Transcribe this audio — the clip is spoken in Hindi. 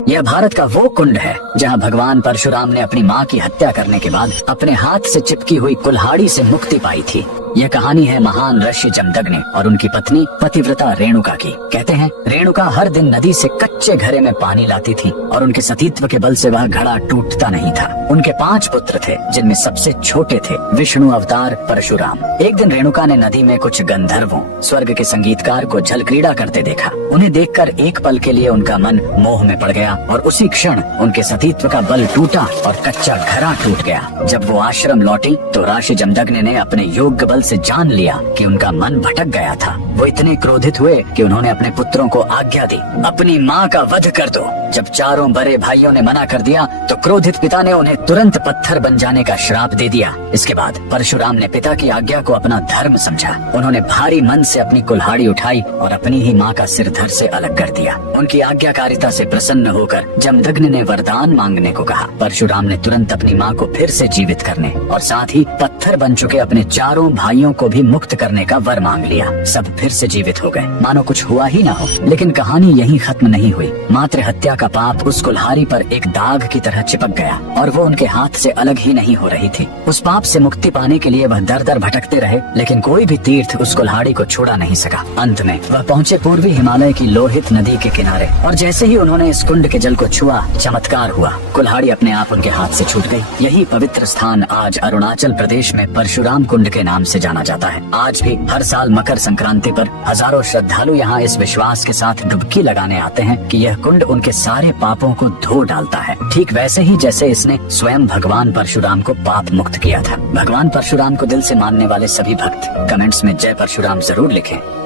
यह भारत का वो कुंड है जहां भगवान परशुराम ने अपनी मां की हत्या करने के बाद अपने हाथ से चिपकी हुई कुल्हाड़ी से मुक्ति पाई थी। यह कहानी है महान ऋषि जमदग्नि और उनकी पत्नी पतिव्रता रेणुका की। कहते हैं रेणुका हर दिन नदी से कच्चे घड़े में पानी लाती थी और उनके सतीत्व के बल से वह घड़ा टूटता नहीं था। उनके 5 पुत्र थे जिनमें सबसे छोटे थे विष्णु अवतार परशुराम। एक दिन रेणुका ने नदी में कुछ गंधर्वों स्वर्ग के संगीतकार को जल क्रीड़ा करते देखा। उन्हें देखकर एक पल के लिए उनका मन मोह में पड़ गया और उसी क्षण उनके सतीत्व का बल टूटा और कच्चा घड़ा टूट गया। जब वो आश्रम लौटी तो ऋषि जमदग्नि ने अपने योग्य बल से जान लिया कि उनका मन भटक गया था। वो इतने क्रोधित हुए कि उन्होंने अपने पुत्रों को आज्ञा दी, अपनी माँ का वध कर दो। जब चारों बड़े भाइयों ने मना कर दिया तो क्रोधित पिता ने उन्हें तुरंत पत्थर बन जाने का श्राप दे दिया। इसके बाद परशुराम ने पिता की आज्ञा को अपना धर्म समझा। उन्होंने भारी मन से अपनी कुल्हाड़ी उठाई और अपनी ही माँ का सिर धड़ से अलग कर दिया। उनकी आज्ञाकारिता से प्रसन्न होकर जमदग्नि ने वरदान मांगने को कहा। परशुराम ने तुरंत अपनी माँ को फिर से जीवित करने और साथ ही पत्थर बन चुके अपने चारों भाइयों को भी मुक्त करने का वर मांग लिया। सब फिर से जीवित हो गए, मानो कुछ हुआ ही ना हो। लेकिन कहानी यहीं खत्म नहीं हुई। मात्र हत्या का पाप उस कुल्हाड़ी पर एक दाग की तरह चिपक गया और वो उनके हाथ से अलग ही नहीं हो रही थी। उस पाप से मुक्ति पाने के लिए वह दर दर भटकते रहे, लेकिन कोई भी तीर्थ उस कुल्हाड़ी को छोड़ा नहीं सका। अंत में वह पहुँचे पूर्वी हिमालय की लोहित नदी के किनारे और जैसे ही उन्होंने इस कुंड के जल को छुआ, चमत्कार हुआ। कुल्हाड़ी अपने आप उनके हाथ से छूट गई। यही पवित्र स्थान आज अरुणाचल प्रदेश में परशुराम कुंड के नाम से जाना जाता है। आज भी हर साल मकर संक्रांति पर हजारों श्रद्धालु यहाँ इस विश्वास के साथ डुबकी लगाने आते हैं कि यह कुंड उनके सारे पापों को धो डालता है, ठीक वैसे ही जैसे इसने स्वयं भगवान परशुराम को पाप मुक्त किया था। भगवान परशुराम को दिल से मानने वाले सभी भक्त कमेंट्स में जय परशुराम जरूर लिखें।